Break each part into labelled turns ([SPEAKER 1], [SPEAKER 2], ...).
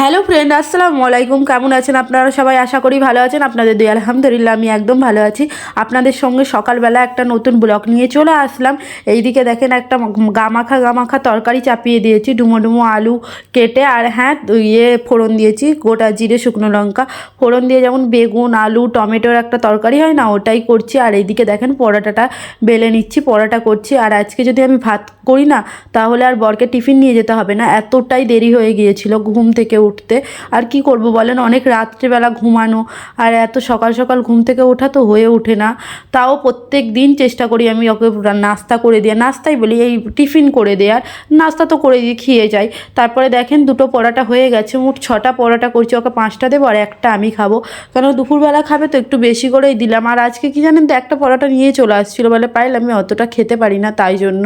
[SPEAKER 1] Hello friend আসসালামু আলাইকুম। কেমন আছেন আপনারা সবাই? আশা করি ভালো আছেন। আপনাদের দুই আলহামদুলিল্লাহ, আমি একদম ভালো আছি। আপনাদের সঙ্গে সকালবেলা একটা নতুন ব্লগ নিয়ে চলে আসলাম। এইদিকে দেখেন একটা গামাখা গামাখা তরকারি চাপিয়ে দিয়েছি। ডুমো ডুমো আলু কেটে আর হ্যাঁ ইয়ে ফোড়ন দিয়েছি, গোটা জিরে, শুকনো লঙ্কা। ফোড়ন দিয়ে যেমন বেগুন, আলু, টমেটোর একটা তরকারি হয় না, ওটাই করছি। আর এইদিকে দেখেন পরোটাটা বেলে নিচ্ছি, পরোটা করছি। আর আজকে যদি আমি ভাত করি না, তাহলে আর বরকে টিফিন নিয়ে যেতে হবে না। এতটাই দেরি হয়ে গিয়েছিল ঘুম থেকে উঠতে। আর কি করব বলেন, অনেক রাত্রিবেলা ঘুমানো, আর এত সকাল সকাল ঘুম থেকে ওঠা তো হয়ে ওঠে না। তাও প্রত্যেক দিন চেষ্টা করি আমি ওকে নাস্তা করে দেওয়ার। নাস্তাই বলি, এই টিফিন করে দেওয়ার। নাস্তা তো করে দিয়ে খেয়ে যাই। তারপরে দেখেন দুটো পরোটা হয়ে গেছে, মোট ছটা পরোটা করছি, ওকে পাঁচটা দেবো আর একটা আমি খাব। কারণ দুপুরবেলা খাবে তো একটু বেশি করেই দিলাম। আর আজকে কি জানেন তো, একটা পরোটা নিয়ে চলে আসছিল বলে, পাইল আমি অতটা খেতে পারি না তাই জন্য।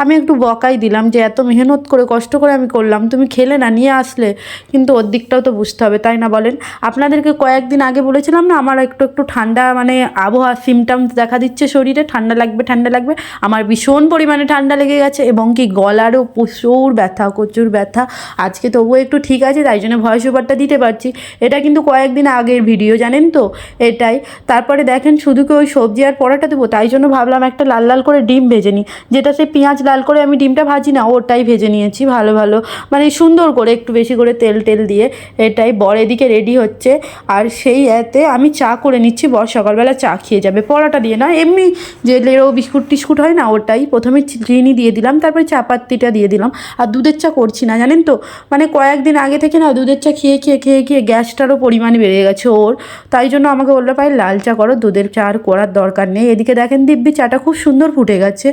[SPEAKER 1] আমি একটু বকাই দিলাম যে এত মেহনত করে, কষ্ট করে আমি করলাম, তুমি খেলে না, নিয়ে আসলে। কিন্তু ওর দিকটাও তো বুঝতে হবে, তাই না বলেন? আপনাদেরকে কয়েকদিন আগে বলেছিলাম না, আমার একটু একটু ঠান্ডা মানে আবহাওয়া সিমটামস দেখা দিচ্ছে শরীরে, ঠান্ডা লাগবে ঠান্ডা লাগবে। আমার ভীষণ পরিমাণে ঠান্ডা লেগে গেছে এবং কি গলারও প্রচুর ব্যথা প্রচুর ব্যথা। আজকে তবুও একটু ঠিক আছে, তাই জন্য ভয়েস ওভারটা দিতে পারছি। এটা কিন্তু কয়েকদিন আগের ভিডিও জানেন তো? এটাই। তারপরে দেখেন শুধু কি ওই সবজি আর পরোটা দেবো, তাই জন্য ভাবলাম একটা লাল লাল করে ডিম ভেজে নিই, যেটা সেই পেঁয়াজ লাল করে আমি ডিমটা ভাজি না ওটাই ভেজে নিয়েছি ভালো ভালো। মানে সুন্দর করে, একটু বেশি করে তেল, টেল দিয়ে এটাই বর এদিকে রেডি হচ্ছে। আর সেই এতে আমি চা করে নিচ্ছি, বর সকালবেলা চা খেয়ে যাবে। পরোটা দিয়ে না, এমনি যে লেরো বিস্কুট টিস্কুট হয় না, ওটাই প্রথমে চিনি দিয়ে দিলাম, তারপরে চা চাপাত্তিটা দিয়ে দিলাম। আর দুধের চা করছি না, জানেন তো? মানে কয়েকদিন আগে থেকে না, দুধের চা খেয়ে খেয়ে খেয়ে খেয়ে গ্যাসটারও পরিমাণ বেড়ে গেছে ওর। তাই জন্য আমাকে বলল পাই লাল চা করো, দুধের চা আর করার দরকার নেই। এদিকে দেখেন দিব্যি চাটা খুব সুন্দর ফুটে গেছে,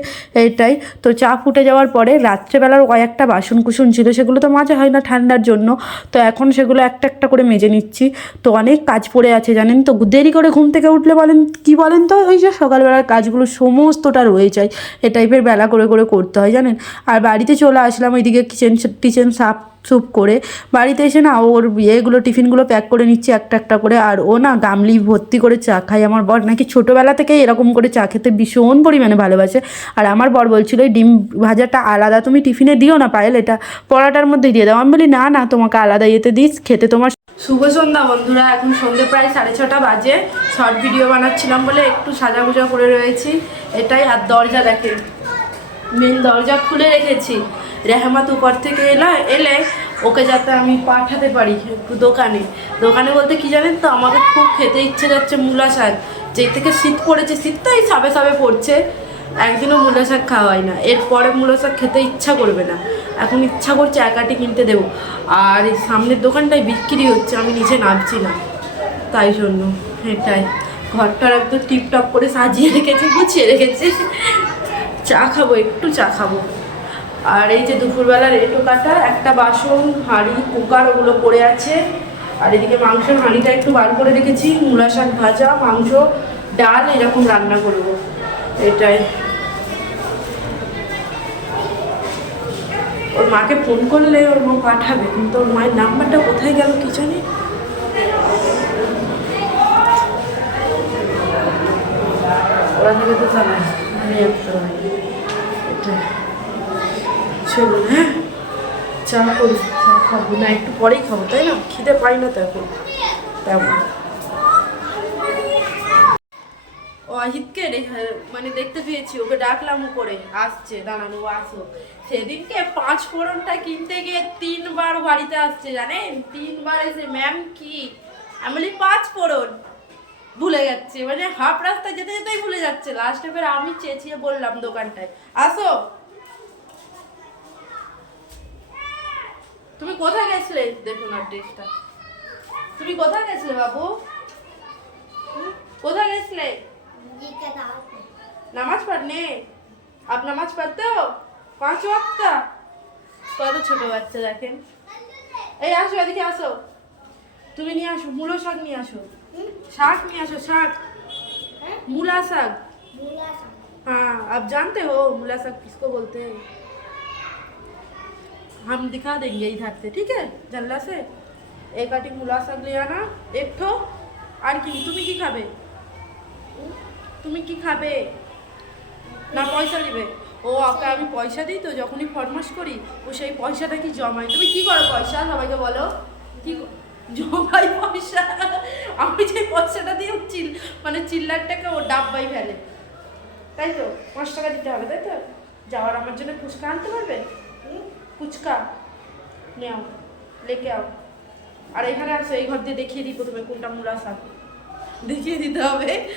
[SPEAKER 1] এটাই। তো চা ফুটে যাওয়ার পরে রাত্রেবেলার কয়েকটা বাসন কুসন ছিল, সেগুলো তো মাজা হয় না ঠান্ডার জন্য। তো এখন সেগুলো একটা একটা করে মেজে নিচ্ছি। তো অনেক কাজ পড়ে আছে, জানেন তো? দেরি করে ঘুম থেকে উঠলে বলেন, কি বলেন তো? ওই যে সকালবেলার কাজগুলো সমস্তটা রয়ে যায়। এ টাইপের বেলা করে করে করতে হয়, জানেন? আর বাড়িতে চলে আসলাম, ওইদিকে কিচেন টিচেন সাফ সুপ করে বাড়িতে এসে না ওর ইয়েগুলো, টিফিনগুলো প্যাক করে নিচ্ছে একটা একটা করে। আর ও না গামলি ভর্তি করে চা খায়। আমার বর নাকি ছোটোবেলা থেকে এরকম করে চা খেতে ভীষণ পরিমাণে ভালোবাসে। আর আমার বর বলছিল ডিম ভাজাটা আলাদা, তুমি টিফিনে দিও না পায়েল, এটা পরাটার মধ্যে দিয়ে দাও। আমি বলি, না না, তোমাকে আলাদা ইয়েতে দিস, খেতে তোমার শুভ সন্ধ্যা বন্ধুরা, এখন সন্ধে প্রায় সাড়ে ছটা বাজে। শর্ট ভিডিও বানাচ্ছিলাম বলে একটু সাজা গুজা করে রয়েছি। এটাই, আর দরজা দেখে মেন দরজা খুলে রেখেছি। রেহামাত উপর থেকে এলা, এলে ওকে যাতে আমি পাঠাতে পারি একটু দোকানে। দোকানে বলতে কি জানেন তো, আমাকে খুব খেতে ইচ্ছে যাচ্ছে মূলা শাক। যেই থেকে শীত পড়েছে, শীত তো এই সাবে সাবে পড়ছে, একদিনও মূলা শাক খাওয়া হয় না। এরপরে মূলা শাক খেতে ইচ্ছা করবে না। এখন ইচ্ছা করছে একাটি কিনতে দেবো। আর এই সামনের দোকানটায় বিক্রি হচ্ছে, আমি নিচে নামছি না। তাই জন্য, এটাই। ঘরটার একদম টিপটপ করে সাজিয়ে রেখেছি, গুছিয়ে রেখেছি। চা খাব, একটু চা খাব। আর এই যে দুপুরবেলার এটো কাটা, একটা বাসন, হাঁড়ি, কুকার, ওগুলো পড়ে আছে। আর এদিকে মাংসের হাঁড়িটা একটু বার করে রেখেছি, মূলা শাক ভাজা, মাংস, ডাল, এরকম রান্না করব। এটাই। ওর মাকে ফোন করলে ওর মা পাঠাবে, কিন্তু ওর মায়ের নাম্বারটা কোথায় গেল কি জানি? ওরা থেকে তো জানায় এটাই চলুন হ্যাঁ? চা করি, চা খাব। না, একটু পরেই খাব, তাই না? খিদে পাই না তো এখন। তেমন। অহিতকে মানে দেখতে পেয়েছি, ওকে ডাকলাম উপরে। আসছে, দাঁড়ানো আসো সেদিনকে পাঁচ ফোড়নটা কিনতে গিয়ে তিনবার বাড়িতে আসছে, জানেন? তিনবার এসে, ম্যাম, কি? আমি বলি, পাঁচ ফোড়ন। ভুলে যাচ্ছে। মানে হাফ রাস্তা যেতে যেতেই ভুলে যাচ্ছে। লাস্টে ফের আমি চেঁচিয়ে বললাম দোকানটায় আসো। তুমি কোথায় গেছিলে? দেখুন আর ড্রেসটা তুমি কোথায় গেছিলে বাবু? কোথায় গেছিলে? নামাজ পড়নে? আপ নামাজ পড়তে हो পাঁচ ওয়াক্ত? কত ছোট বাচ্চা দেখেন। এই আসো এদিকে আসো। তুমি নিয়ে আসো মূলো শাক নিয়ে আসো শাক নিয়ে আসো শাক मूला साग हाँ आप जानते हो मूला साग किसको बोलते हैं हम दिखा देंगे इधर से ठीक है जल्ला से एक आटी मूला শাক ले आना एक ठो আর কি তুমি কি খাবে তুমি কি খাবে না পয়সা নেবে ও ওকে আমি পয়সা দিই তো যখনই ফরমাস করি ও সেই পয়সাটা কি জমায় তুমি কি করো পয়সা সবাইকে বলো কি ক- জমাই পয়সা। আমি যে পয়সাটা দিয়ে চিল মানে চিল্লারটাকে ও ডাব্বাই ফেলে। তাই তো? পাঁচ টাকা দিতে হবে, তাই তো? যাওয়ার আমার জন্য ফুচকা আনতে পারবে? ফুচকা। নেও, লেকে আও। আর এখানে আসো, এই ঘর দিয়ে দেখিয়ে দিই প্রথমে কোনটা মুড়া শাক। দেখিয়ে দিতে হবে।